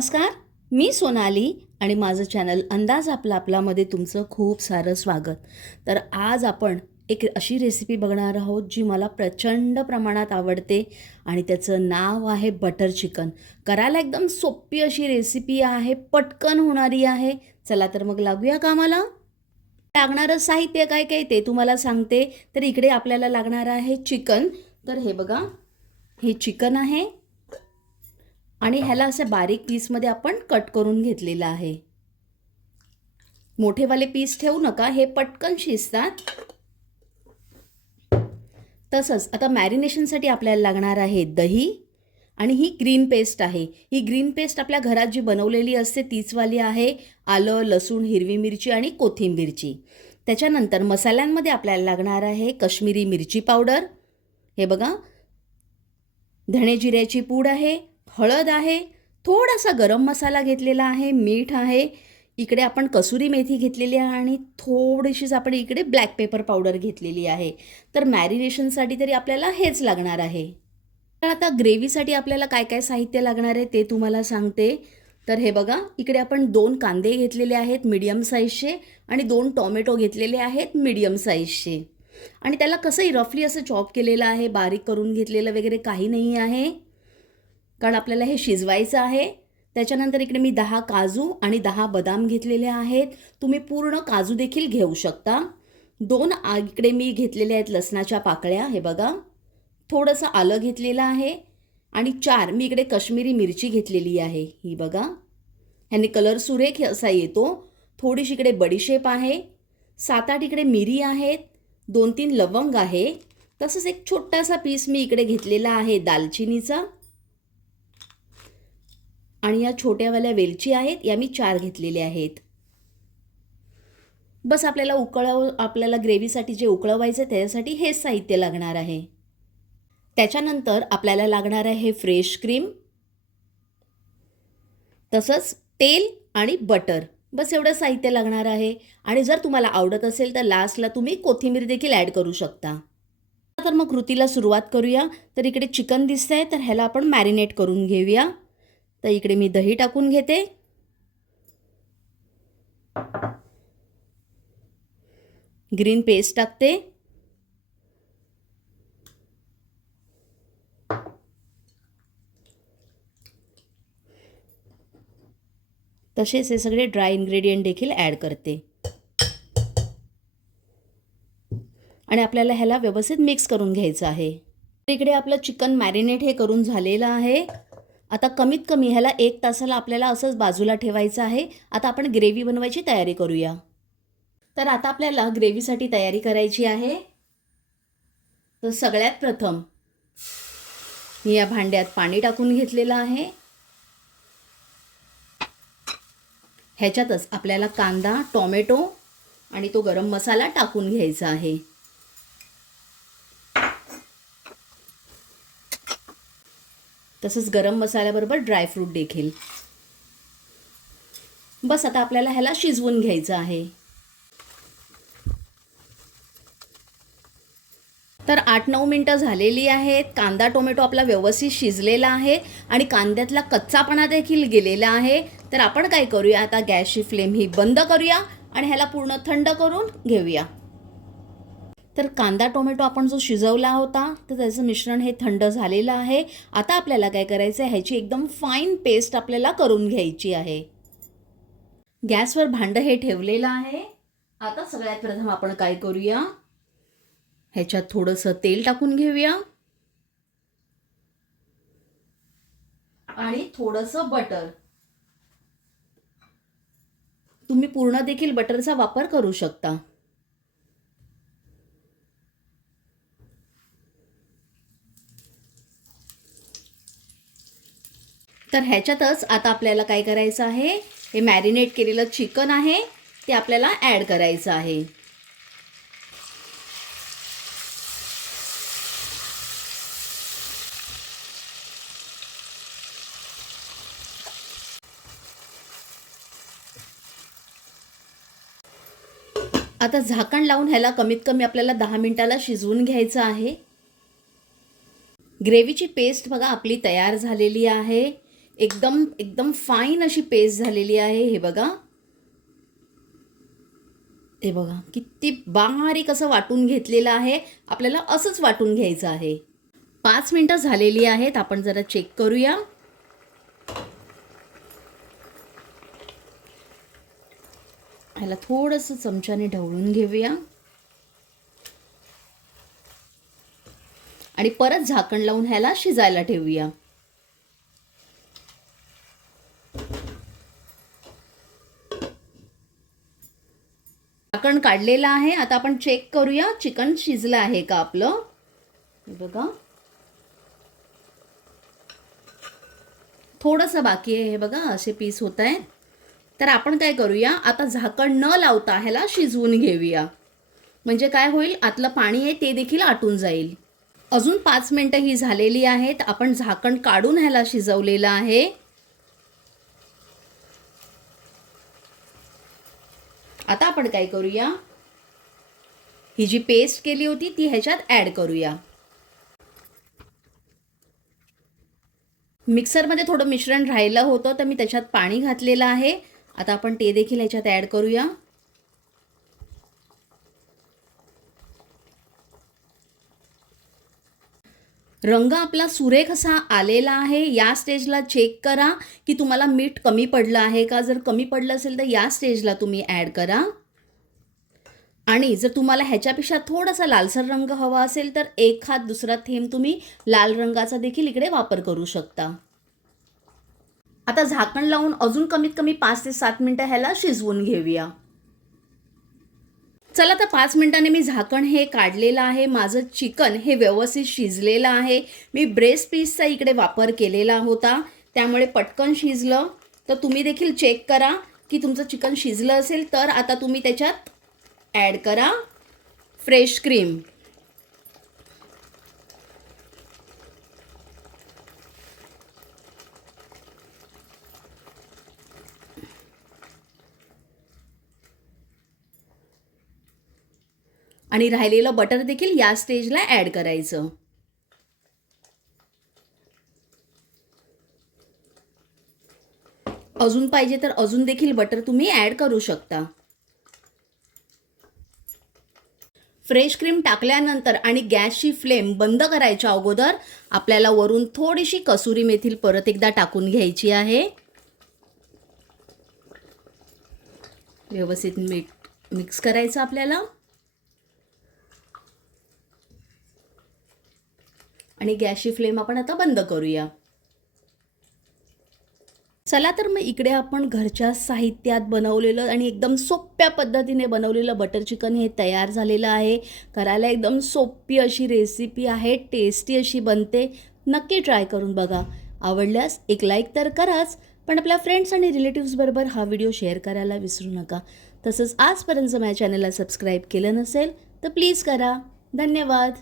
नमस्कार मी सोनाली आणि माझं चॅनल अंदाज आपला आपलामध्ये तुमचं खूप सारं स्वागत. तर आज आपण एक अशी रेसिपी बघणार आहोत जी मला प्रचंड प्रमाणात आवडते आणि त्याचं नाव आहे बटर चिकन करायला एकदम सोपी अशी रेसिपी आहे पटकन होणारी आहे. चला तर मग लागूया कामाला. लागणारं साहित्य काय काय ते तुम्हाला सांगते. तर इकडे आपल्याला लागणार आहे चिकन तर हे बघा हे चिकन आहे. आणि ह्याला असे बारीक पीसमध्ये आपण कट करून घेतलेलं आहे. मोठेवाले पीस ठेवू नका हे पटकन शिजतात. तसंच आता मॅरिनेशनसाठी आपल्याला लागणार आहे दही आणि ही ग्रीन पेस्ट आहे. ही ग्रीन पेस्ट आपल्या घरात जी बनवलेली असते तीचवाली आहे आलं लसूण हिरवी मिरची आणि कोथिंबीरची. त्याच्यानंतर मसाल्यांमध्ये आपल्याला लागणार आहे कश्मीरी मिरची पावडर. हे बघा धणे जिऱ्याची पूड आहे हळद आहे थोडासा गरम मसाला घेतलेला आहे मीठ आहे. इकडे आपण कसुरी मेथी घेतलेली आहे आणि थोडीशीच आपण इकडे ब्लॅक पेपर पावडर घेतलेली आहे. तर मॅरिनेशनसाठी तरी आपल्याला हेच लागणार आहे. तर आता ग्रेव्हीसाठी आपल्याला काय काय साहित्य लागणार आहे ते तुम्हाला सांगते. तर हे बघा इकडे आपण दोन कांदे घेतलेले आहेत मीडियम साईजचे आणि दोन टॉमॅटो घेतलेले आहेत मीडियम साईजचे आणि त्याला कसंही रफली असं चॉप केलेलं आहे बारीक करून घेतलेलं वगैरे काही नाही आहे. कारण आपल्याला हे शिजवायचं आहे. त्याच्यानंतर इकडे मी दहा काजू आणि दहा बदाम घेतलेले आहेत. तुम्ही पूर्ण काजू देखील घेऊ शकता. दोन इकडे मी घेतलेले आहेत लसणाच्या पाकळ्या. हे बघा. थोडंसं आलं घेतलेलं आहे. आणि चार मी इकडे कश्मीरी मिरची घेतलेली आहे. ही बघा. ह्याने कलर सुरेख असा येतो. थोडीशी इकडे बडीशेप आहे. सात आठ इकडे मिरी आहेत. दोन तीन लवंग आहे. तसंच एक छोटासा पीस मी इकडे घेतलेला आहे दालचिनीचा. आणि या छोट्यावाल्या वेलची आहेत या मी चार घेतलेल्या आहेत. बस आपल्याला उकळव आपल्याला ग्रेव्हीसाठी जे उकळवायचं आहे त्याच्यासाठी हेच साहित्य लागणार आहे. त्याच्यानंतर आपल्याला लागणार आहे फ्रेश क्रीम तसंच तेल आणि बटर. बस एवढं साहित्य लागणार आहे. आणि जर तुम्हाला आवडत असेल तर लास्टला तुम्ही कोथिंबीर देखील ॲड करू शकता. तर मग कृतीला सुरुवात करूया. तर इकडे चिकन दिसतंय तर ह्याला आपण मॅरिनेट करून घेऊया. तर इकडे मी दही टाकून घेते. ग्रीन पेस्ट टाकते. तसेच हे सगळे ड्राय इन्ग्रेडियंट देखील ॲड करते. आणि आपल्याला ह्याला व्यवस्थित मिक्स करून घ्यायचं आहे. इकडे आपलं चिकन मॅरिनेट हे करून झालेलं आहे. आता कमीत कमी ह्याला एक तासाला आपल्याला असंच बाजूला ठेवायचं आहे. आता आपण ग्रेव्ही बनवायची तयारी करूया. तर आता आपल्याला ग्रेव्हीसाठी तयारी करायची आहे. तर सगळ्यात प्रथम मी या भांड्यात पाणी टाकून घेतलेलं आहे. ह्याच्यातच आपल्याला कांदा टोमॅटो आणि तो गरम मसाला टाकून घ्यायचा आहे. तसंच गरम मसाल्याबरोबर ड्रायफ्रूट देखील. बस आता आपल्याला ह्याला शिजवून घ्यायचं आहे. तर आठ नऊ मिनटं झालेली आहेत. कांदा टोमॅटो आपला व्यवस्थित शिजलेला आहे आणि कांद्यातला कच्चापणा देखील गेलेला आहे. तर आपण काय करूया? आता गॅसची फ्लेम ही बंद करूया आणि ह्याला पूर्ण थंड करून घेऊया. तर कांदा टोमॅटो आपण जो शिजवला होता तर त्याचं मिश्रण हे थंड झालेलं आहे. आता आपल्याला काय करायचं आहे ह्याची एकदम फाईन पेस्ट आपल्याला करून घ्यायची आहे. गॅसवर भांडं हे ठेवलेलं आहे. आता सगळ्यात प्रथम आपण काय करूया? ह्याच्यात थोडंसं तेल टाकून घेऊया. आणि थोडंसं बटर तुम्ही पूर्ण देखील बटरचा वापर करू शकता. तर ह्याच्यातच आता आपल्याला काय करायचं आहे? हे मॅरिनेट केलेलं चिकन आहे ते आपल्याला ॲड करायचं आहे. आता झाकण लावून ह्याला कमीत कमी आपल्याला दहा मिनिटाला शिजवून घ्यायचं आहे. ग्रेव्हीची पेस्ट बघा आपली तयार झालेली आहे. एकदम एकदम फाईन अशी पेस्ट झालेली आहे. हे बघा. हे बघा किती बारीक असं वाटून घेतलेलं आहे. आपल्याला असंच वाटून घ्यायचं आहे. पाच मिनटं झालेली आहेत. आपण जरा चेक करूया. ह्याला थोडंसं चमच्याने ढवळून घेऊया. आणि परत झाकण लावून ह्याला शिजायला ठेवूया झाकण काढलेलं आहे. आता आपण चेक करूया. चिकन शिजलं आहे का आपलं? बघा. थोडंसं बाकी आहे. हे बघा असे पीस होत आहेत. तर आपण काय करूया? आता झाकण न लावता ह्याला शिजवून घेऊया. म्हणजे काय होईल? आतलं पाणी आहे ते देखील आटून जाईल. अजून पाच मिनटं ही झालेली आहेत. आपण झाकण काढून ह्याला शिजवलेलं आहे. आता आपण काय करूया? ही जी पेस्ट केली होती ती ह्याच्यात ॲड करूया. मिक्सरमध्ये थोडं मिश्रण राहिलं होतं तर मी त्याच्यात पाणी घातलेलं आहे. आता आपण ते देखील ह्याच्यात ॲड करूया. रंग आपला सुरेख असा आलेला आहे. या स्टेजला चेक करा की तुम्हाला मीठ कमी पडलं आहे का? जर कमी पडलं असेल तर या स्टेजला तुम्ही ॲड करा. आणि जर तुम्हाला ह्याच्यापेक्षा थोडासा लालसर रंग हवा असेल तर एक हात दुसरा थेंब तुम्ही लाल रंगाचा देखील इकडे वापर करू शकता. आता झाकण लावून अजून कमीत कमी पाच ते सात मिनटं ह्याला शिजवून घेऊया. चला तर पाच मिनटांनी मी झाकण हे काढलेलं आहे माझं चिकन हे व्यवस्थित शिजलेलं आहे. मी ब्रेस्ट पीसचा इकडे वापर केलेला होता त्यामुळे पटकन शिजलं. तर तुम्ही देखील चेक करा की तुमचं चिकन शिजलं असेल तर आता तुम्ही त्याच्यात ॲड करा. फ्रेश क्रीम आणि राहिलेलं बटर देखील या स्टेजला ॲड करायचं. अजून पाहिजे तर अजून देखील बटर तुम्ही ॲड करू शकता. फ्रेश क्रीम टाकल्यानंतर आणि गॅसची फ्लेम बंद करायच्या अगोदर आपल्याला वरून थोडीशी कसुरी मेथील परत एकदा टाकून घ्यायची आहे. व्यवस्थित मीठ मिक्स करायचं आपल्याला. आणि गॅसची फ्लेम आपण आता बंद करूया. चला तर मग इकडे आपण घरच्या साहित्यात बनवलेलं आणि एकदम सोप्या पद्धतीने बनवलेलं बटर चिकन हे तयार झालेलं आहे. करायला एकदम सोपी अशी रेसिपी आहे टेस्टी अशी बनते. नक्की ट्राय करून बघा. आवडल्यास एक लाईक तर कराच पण आपल्या फ्रेंड्स आणि रिलेटिव्सबरोबर हा व्हिडिओ शेअर करायला विसरू नका. तसंच आजपर्यंत माझ्या चॅनलला सबस्क्राईब केलं नसेल तर प्लीज करा. धन्यवाद.